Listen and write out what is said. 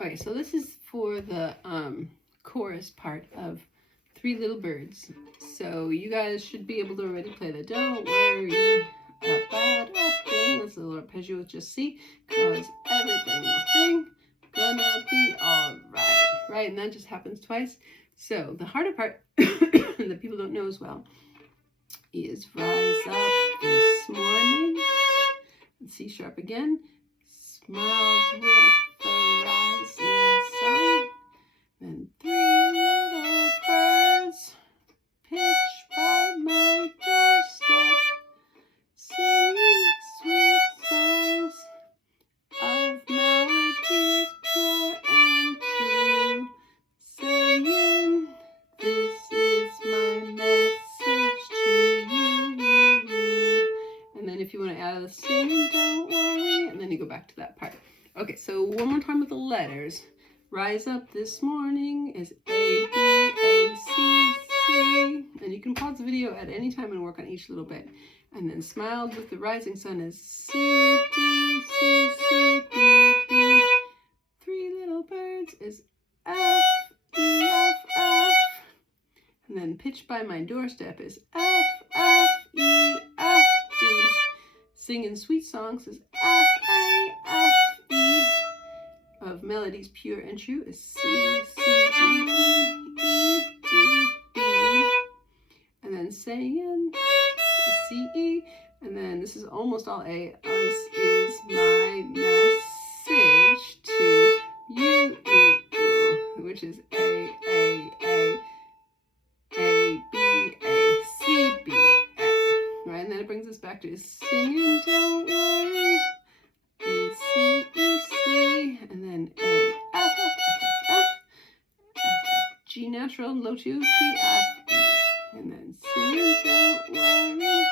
Okay, so this is for the chorus part of Three Little Birds. So you guys should be able to already play the Don't Worry About a Thing. That's a little arpeggio with just C. Cause everything will sing, gonna be alright. Right, and that just happens twice. So the harder part that people don't know as well is rise up this morning. C sharp again. Smiled with the rising sun. Then three little birds pitch by my doorstep, singing sweet songs of melodies pure and true, saying, this is my message to you. And then if you want to add a singing, don't worry, and then you go back to that part. Okay, so one more time with the letters. Rise up this morning is A, B, A, C, C. And you can pause the video at any time and work on each little bit. And then smiled with the rising sun is C, D, C, C, B, B. Three little birds is F, E, F, F. And then pitched by my doorstep is F, F, E, F, D. Singing sweet songs is F, A, F, E. Of melodies pure and true is C, C, G, E, E, D, B. And then saying is C, E. And then this is almost all A. This is my message to you, which is A, A, A, A, B, A, C, B, A. Right, and then it brings us back to singing, don't worry. A, C, E, C, and then A, F, F, F, F, G natural, low 2, G, F, E, and then singing, don't worry.